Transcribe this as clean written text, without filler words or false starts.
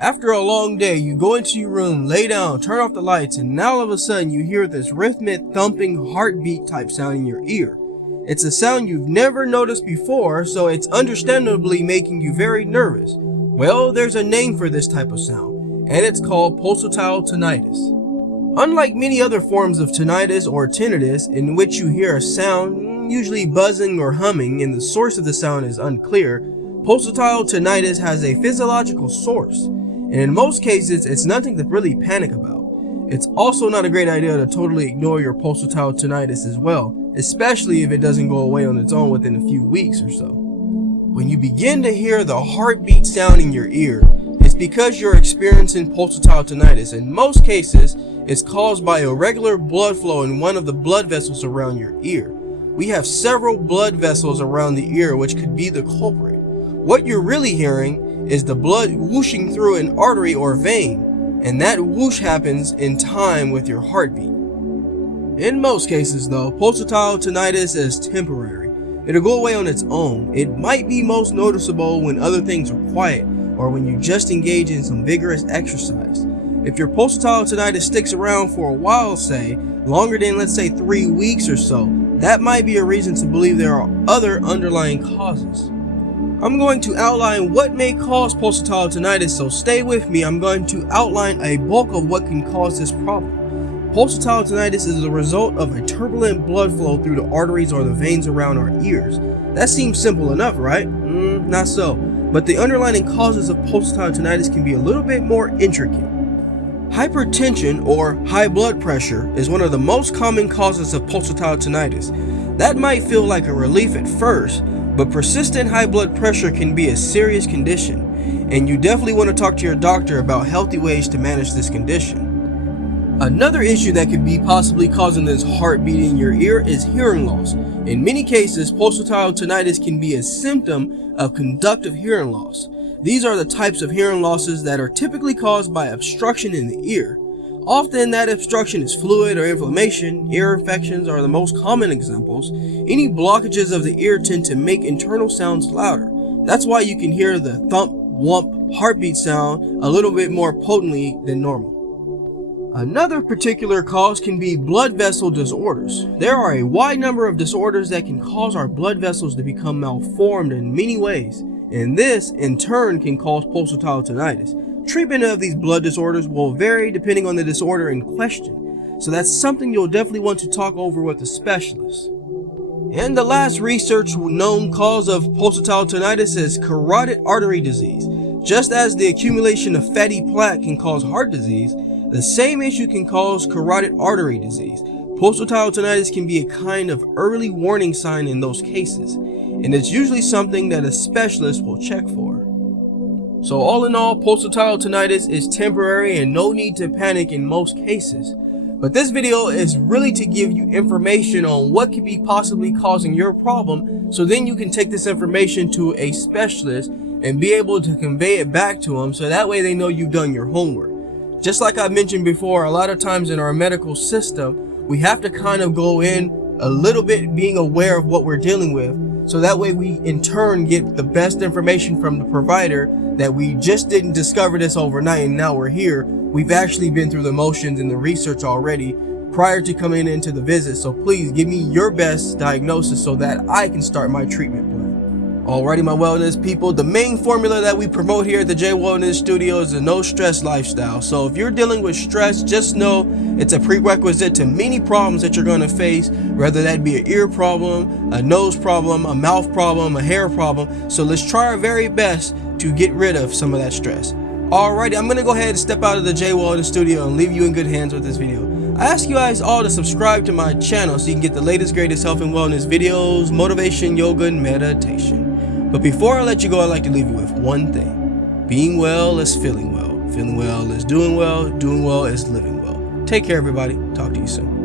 After a long day, you go into your room, lay down, turn off the lights, and now all of a sudden you hear this rhythmic, thumping, heartbeat type sound in your ear. It's a sound you've never noticed before, so it's understandably making you very nervous. Well, there's a name for this type of sound, and it's called pulsatile tinnitus. Unlike many other forms of tinnitus or tinnitus, in which you hear a sound, usually buzzing or humming, and the source of the sound is unclear, pulsatile tinnitus has a physiological source, and in most cases, it's nothing to really panic about. It's also not a great idea to totally ignore your pulsatile tinnitus as well, especially if it doesn't go away on its own within a few weeks or so. When you begin to hear the heartbeat sound in your ear, it's because you're experiencing pulsatile tinnitus. In most cases, it's caused by irregular blood flow in one of the blood vessels around your ear. We have several blood vessels around the ear which could be the culprit. What you're really hearing is the blood whooshing through an artery or vein, and that whoosh happens in time with your heartbeat. In most cases though, pulsatile tinnitus is temporary. It'll go away on its own. It might be most noticeable when other things are quiet or when you just engage in some vigorous exercise. If your pulsatile tinnitus sticks around for a while, say, longer than let's say 3 weeks or so, that might be a reason to believe there are other underlying causes. I'm going to outline what may cause pulsatile tinnitus, so stay with me. I'm going to outline a bulk of what can cause this problem. Pulsatile tinnitus is the result of a turbulent blood flow through the arteries or the veins around our ears. That seems simple enough, right? Not so. But the underlying causes of pulsatile tinnitus can be a little bit more intricate. Hypertension or high blood pressure is one of the most common causes of pulsatile tinnitus. That might feel like a relief at first, but persistent high blood pressure can be a serious condition, and you definitely want to talk to your doctor about healthy ways to manage this condition. Another issue that could be possibly causing this heartbeat in your ear is hearing loss. In many cases, pulsatile tinnitus can be a symptom of conductive hearing loss. These are the types of hearing losses that are typically caused by obstruction in the ear. Often that obstruction is fluid or inflammation. Ear infections are the most common examples. Any blockages of the ear tend to make internal sounds louder. That's why you can hear the thump, whump, heartbeat sound a little bit more potently than normal. Another particular cause can be blood vessel disorders. There are a wide number of disorders that can cause our blood vessels to become malformed in many ways, and this in turn can cause pulsatile tinnitus. Treatment of these blood disorders will vary depending on the disorder in question, so that's something you'll definitely want to talk over with a specialist. And the last research known cause of pulsatile tinnitus is carotid artery disease. Just as the accumulation of fatty plaque can cause heart disease, the same issue can cause carotid artery disease. Pulsatile tinnitus can be a kind of early warning sign in those cases, and it's usually something that a specialist will check for. So all in all, pulsatile tinnitus is temporary and no need to panic in most cases. But this video is really to give you information on what could be possibly causing your problem, so then you can take this information to a specialist and be able to convey it back to them, so that way they know you've done your homework. Just like I mentioned before, a lot of times in our medical system, we have to kind of go in a little bit being aware of what we're dealing with, so that way we in turn get the best information from the provider, that we just didn't discover this overnight and now we're here. We've actually been through the motions and the research already prior to coming into the visit. So please give me your best diagnosis so that I can start my treatment plan. Alrighty, my wellness people, the main formula that we promote here at the Jaye Wellness Studio is a no stress lifestyle. So if you're dealing with stress, just know it's a prerequisite to many problems that you're going to face, whether that be an ear problem, a nose problem, a mouth problem, a hair problem. So let's try our very best to get rid of some of that stress. Alrighty, I'm going to go ahead and step out of the Jaye Wellness Studio and leave you in good hands with this video. I ask you guys all to subscribe to my channel so you can get the latest, greatest health and wellness videos, motivation, yoga, and meditation. But before I let you go, I'd like to leave you with one thing. Being well is feeling well. Feeling well is doing well. Doing well is living well. Take care, everybody. Talk to you soon.